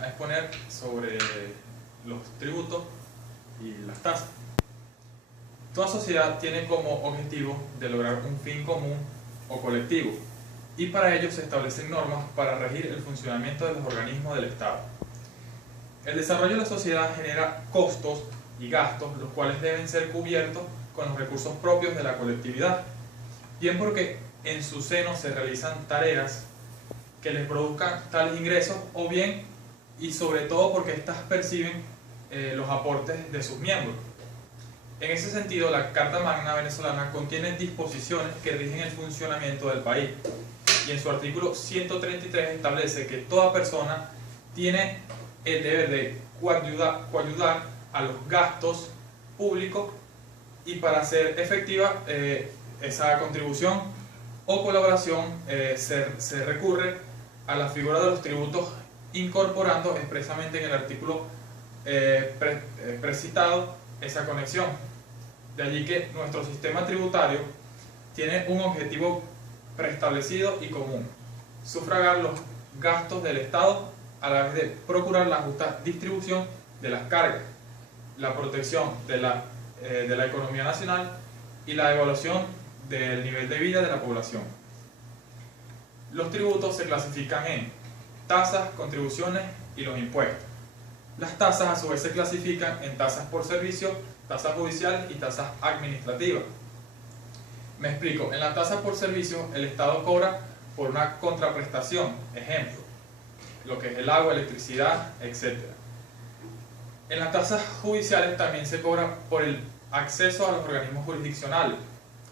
a exponer sobre los tributos y las tasas. Toda sociedad tiene como objetivo de lograr un fin común o colectivo, y para ello se establecen normas para regir el funcionamiento de los organismos del Estado. El desarrollo de la sociedad genera costos y gastos, los cuales deben ser cubiertos con los recursos propios de la colectividad, bien porque en su seno se realizan tareas que les produzcan tales ingresos, o bien y sobre todo porque éstas perciben los aportes de sus miembros. En ese sentido, la Carta Magna venezolana contiene disposiciones que rigen el funcionamiento del país, y en su artículo 133 establece que toda persona tiene el deber de coayudar a los gastos públicos, y para hacer efectiva esa contribución o colaboración se recurre a la figura de los tributos, incorporando expresamente en el artículo precitado esa conexión. De allí que nuestro sistema tributario tiene un objetivo preestablecido y común: sufragar los gastos del Estado a la vez de procurar la justa distribución de las cargas, la protección de la economía nacional y la evaluación del nivel de vida de la población. Los tributos se clasifican en tasas, contribuciones y los impuestos. Las tasas a su vez se clasifican en tasas por servicio, tasas judiciales y tasas administrativas. Me explico. En la tasa por servicio, el Estado cobra por una contraprestación, ejemplo, lo que es el agua, electricidad, etc. En las tasas judiciales también se cobra por el acceso a los organismos jurisdiccionales,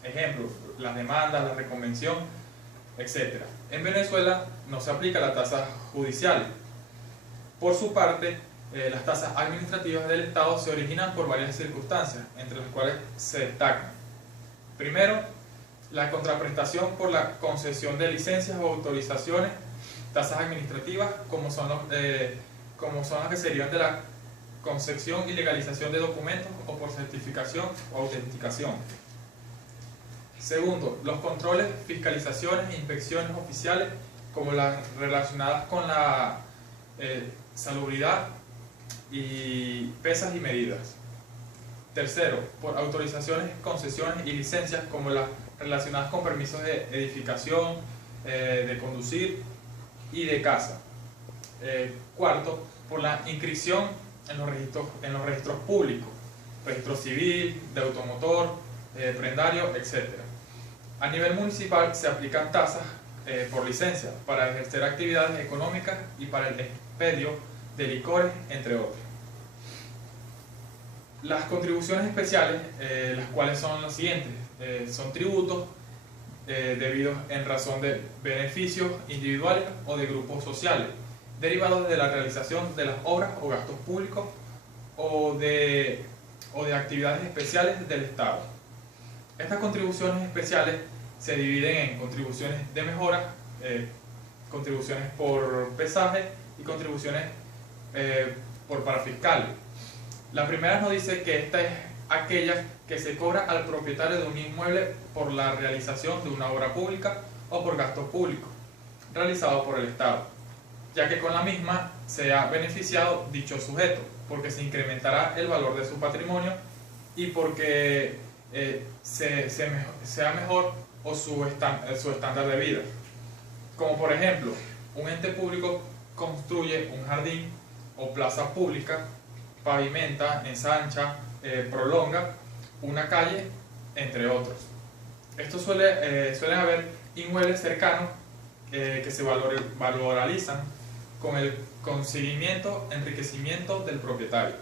ejemplo, las demandas, la reconvención, etc. En Venezuela no se aplica la tasa judicial. Por su parte, las tasas administrativas del Estado se originan por varias circunstancias, entre las cuales se destacan: primero, la contraprestación por la concesión de licencias o autorizaciones, tasas administrativas como son las que serían de la concepción y legalización de documentos, o por certificación o autenticación. Segundo, los controles, fiscalizaciones e inspecciones oficiales, como las relacionadas con la salubridad y pesas y medidas. Tercero, por autorizaciones, concesiones y licencias, como las relacionadas con permisos de edificación, de conducir y de caza. Cuarto, por la inscripción en los registros públicos, registro civil, de automotor, prendario, etc. A nivel municipal se aplican tasas por licencia para ejercer actividades económicas y para el expendio de licores, entre otros. Las contribuciones especiales, las cuales son las siguientes: son tributos debidos en razón de beneficios individuales o de grupos sociales, derivados de la realización de las obras o gastos públicos o de actividades especiales del Estado. Estas contribuciones especiales se dividen en contribuciones de mejora, contribuciones por pesaje y contribuciones por parafiscal. La primera nos dice que esta es aquella que se cobra al propietario de un inmueble por la realización de una obra pública o por gastos públicos realizados por el Estado, ya que con la misma se ha beneficiado dicho sujeto, porque se incrementará el valor de su patrimonio y porque sea mejor o su estándar de vida. Como por ejemplo, un ente público construye un jardín o plaza pública, pavimenta, ensancha, prolonga una calle, entre otros. Esto suelen haber inmuebles cercanos que se valorizan con el conseguimiento, enriquecimiento del propietario.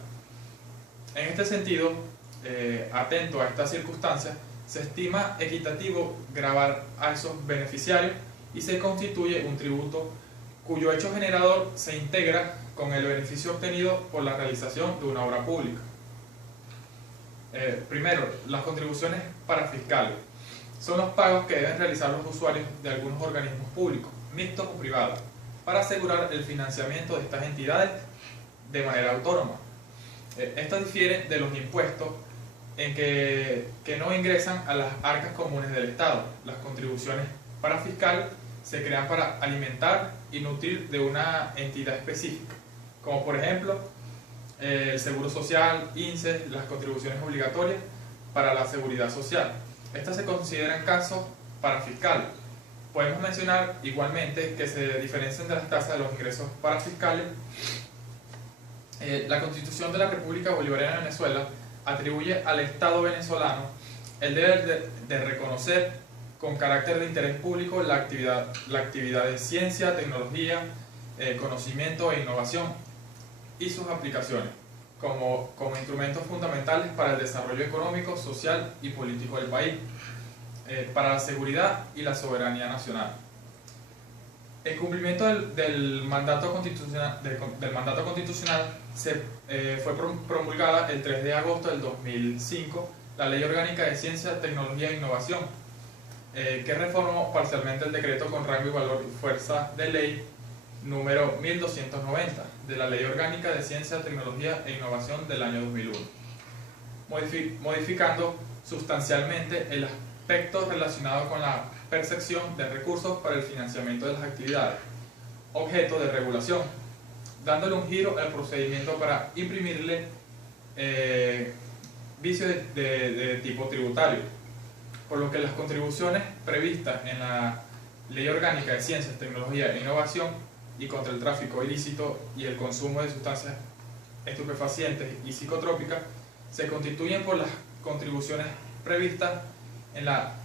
En este sentido, atento a estas circunstancias, se estima equitativo gravar a esos beneficiarios y se constituye un tributo cuyo hecho generador se integra con el beneficio obtenido por la realización de una obra pública. Primero, las contribuciones parafiscales son los pagos que deben realizar los usuarios de algunos organismos públicos, mixtos o privados, para asegurar el financiamiento de estas entidades de manera autónoma. Estas difieren de los impuestos en que no ingresan a las arcas comunes del Estado. Las contribuciones parafiscales se crean para alimentar y nutrir de una entidad específica, como por ejemplo el seguro social, INSEE, las contribuciones obligatorias para la seguridad social. Estas se consideran casos parafiscales. Podemos mencionar igualmente que se diferencian de las tasas de los ingresos parafiscales. La Constitución de la República Bolivariana de Venezuela atribuye al Estado venezolano el deber de reconocer con carácter de interés público la actividad de ciencia, tecnología, conocimiento e innovación y sus aplicaciones como instrumentos fundamentales para el desarrollo económico, social y político del país, para la seguridad y la soberanía nacional. El cumplimiento del mandato constitucional fue promulgada el 3 de agosto del 2005 la Ley Orgánica de Ciencia, Tecnología e Innovación, que reformó parcialmente el decreto con rango y valor y fuerza de ley número 1290 de la Ley Orgánica de Ciencia, Tecnología e Innovación del año 2001, modificando sustancialmente el aspecto relacionado con la percepción de recursos para el financiamiento de las actividades, objeto de regulación, dándole un giro al procedimiento para imprimirle vicios de tipo tributario, por lo que las contribuciones previstas en la Ley Orgánica de Ciencias, Tecnología e Innovación y contra el tráfico ilícito y el consumo de sustancias estupefacientes y psicotrópicas se constituyen por las contribuciones previstas en la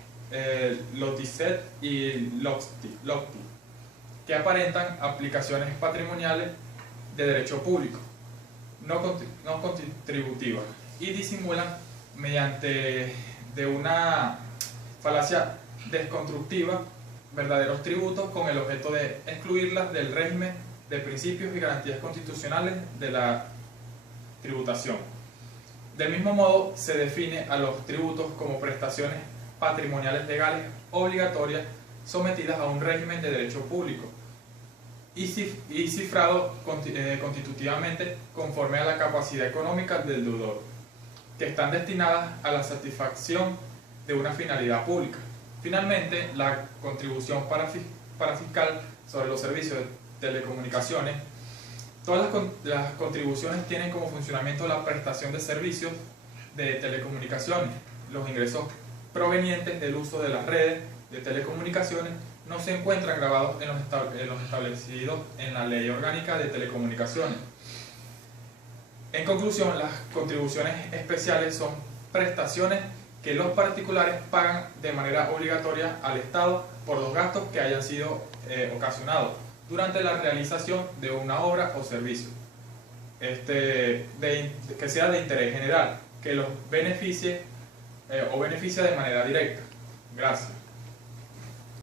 LOTICET y LOCTI, que aparentan aplicaciones patrimoniales de derecho público, no contributivas, y disimulan mediante de una falacia desconstructiva verdaderos tributos con el objeto de excluirlas del régimen de principios y garantías constitucionales de la tributación. Del mismo modo, se define a los tributos como prestaciones patrimoniales legales obligatorias sometidas a un régimen de derecho público y cifrado constitutivamente conforme a la capacidad económica del deudor, que están destinadas a la satisfacción de una finalidad pública. Finalmente, la contribución parafiscal sobre los servicios de telecomunicaciones. Todas las contribuciones tienen como funcionamiento la prestación de servicios de telecomunicaciones. Los ingresos provenientes del uso de las redes de telecomunicaciones no se encuentran grabados en los establecidos en la Ley Orgánica de Telecomunicaciones. En conclusión, las contribuciones especiales son prestaciones que los particulares pagan de manera obligatoria al Estado por los gastos que hayan sido ocasionados durante la realización de una obra o servicio, que sea de interés general, que los beneficie o beneficia de manera directa. Gracias.